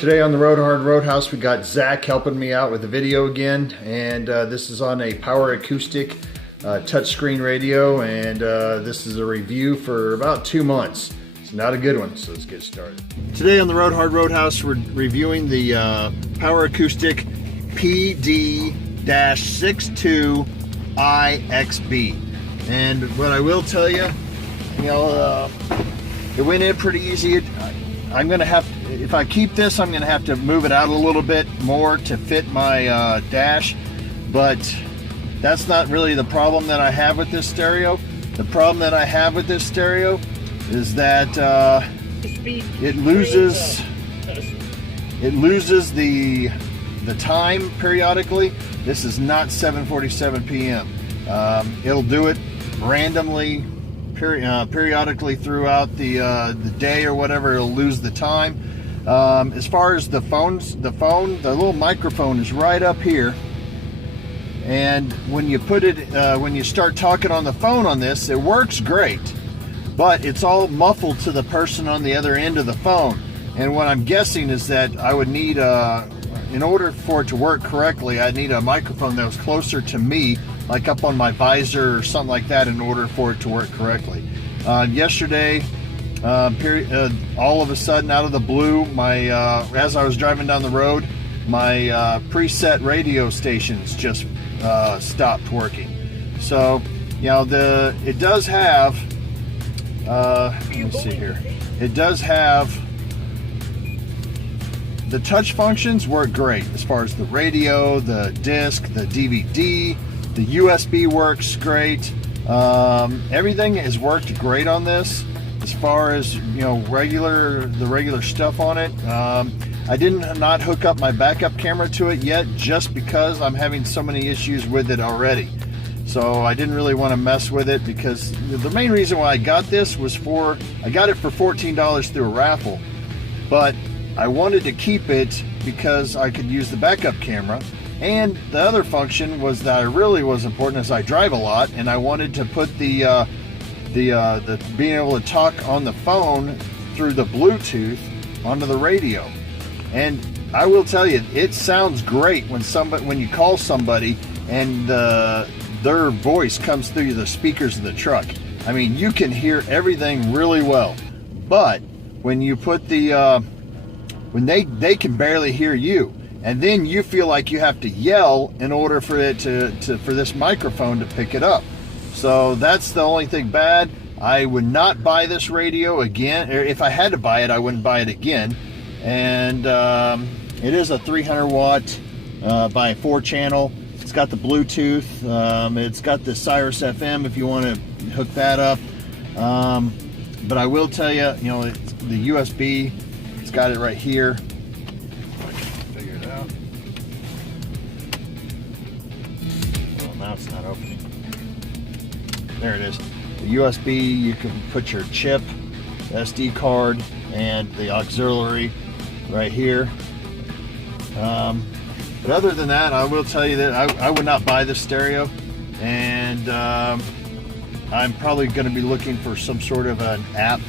Today on the Road Hard Roadhouse, we got Zach helping me out with the video again, and this is on a Power Acoustik touchscreen radio, and this is a review for about 2 months. It's not a good one, so let's get started. Today on the Road Hard Roadhouse, we're reviewing the Power Acoustik PD-62IXB, and what I will tell you, it went in pretty easy. I'm gonna have, if I keep this, I'm gonna have to move it out a little bit more to fit my dash, but that's not really the problem that I have with this stereo. The problem that I have with this stereo is that it loses the time periodically. This is not 7:47 p.m. It'll do it randomly, periodically throughout the day or whatever. It'll lose the time. As far as the little microphone is right up here, and when you put it, when you start talking on the phone on this, it works great, but it's all muffled to the person on the other end of the phone. And what I'm guessing is that I would need in order for it to work correctly, I'd need a microphone that was closer to me, like up on my visor or something like that, in order for it to work correctly. Yesterday, all of a sudden, out of the blue, my as I was driving down the road, my preset radio stations just stopped working. So, it does have. Let me see here. It does have. The touch functions work great as far as the radio, the disc, the DVD, the USB works great. Everything has worked great on this as far as the regular stuff on it. I did not hook up my backup camera to it yet, just because I'm having so many issues with it already. So I didn't really want to mess with it, because the main reason why I got this was I got it for $14 through a raffle, but I wanted to keep it because I could use the backup camera. And the other function was that really was important, as I drive a lot, and I wanted to put the being able to talk on the phone through the Bluetooth onto the radio. And I will tell you, it sounds great when you call somebody and their voice comes through the speakers of the truck. I mean, you can hear everything really well. But when you put when they can barely hear you, and then you feel like you have to yell in order for it for this microphone to pick it up. So that's the only thing bad. I would not buy this radio again. Or if I had to buy it, I wouldn't buy it again. And it is a 300 watt by 4 channel. It's got the Bluetooth. It's got the Sirius FM if you want to hook that up. But I will tell you, it's the USB. It's got it right here. Figure it out. Well, now it's not opening. There it is. The USB, you can put your chip, SD card, and the auxiliary right here. But other than that, I will tell you that I would not buy this stereo, and I'm probably going to be looking for some sort of an app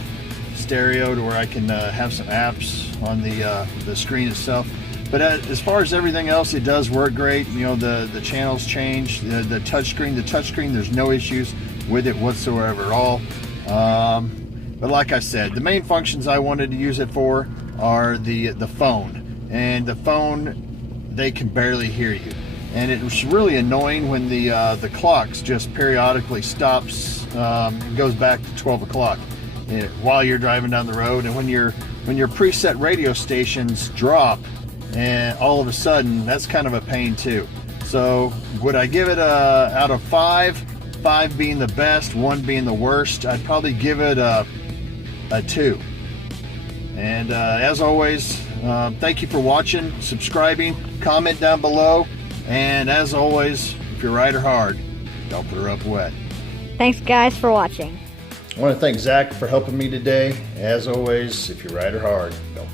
stereo to where I can have some apps on the screen itself. But as far as everything else, it does work great. The channels change, the touchscreen, there's no issues with it whatsoever at all. But like I said, the main functions I wanted to use it for are the phone. And the phone, they can barely hear you. And it was really annoying when the clocks just periodically stops, and goes back to 12 o'clock while you're driving down the road. And when your preset radio stations drop, and all of a sudden, that's kind of a pain too. So would I give it out of 5 being the best, 1 being the worst? I'd probably give it a 2. And as always, thank you for watching, subscribing, comment down below, and as always, if you ride her hard, don't put her up wet. Thanks guys for watching. I want to thank Zach for helping me today. As always, if you ride her hard, don't